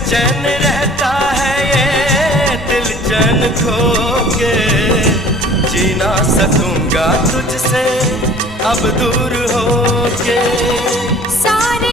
बेचैन रहता है ये दिल चैन खो के। जी ना सकूंगा तुझसे अब दूर होके।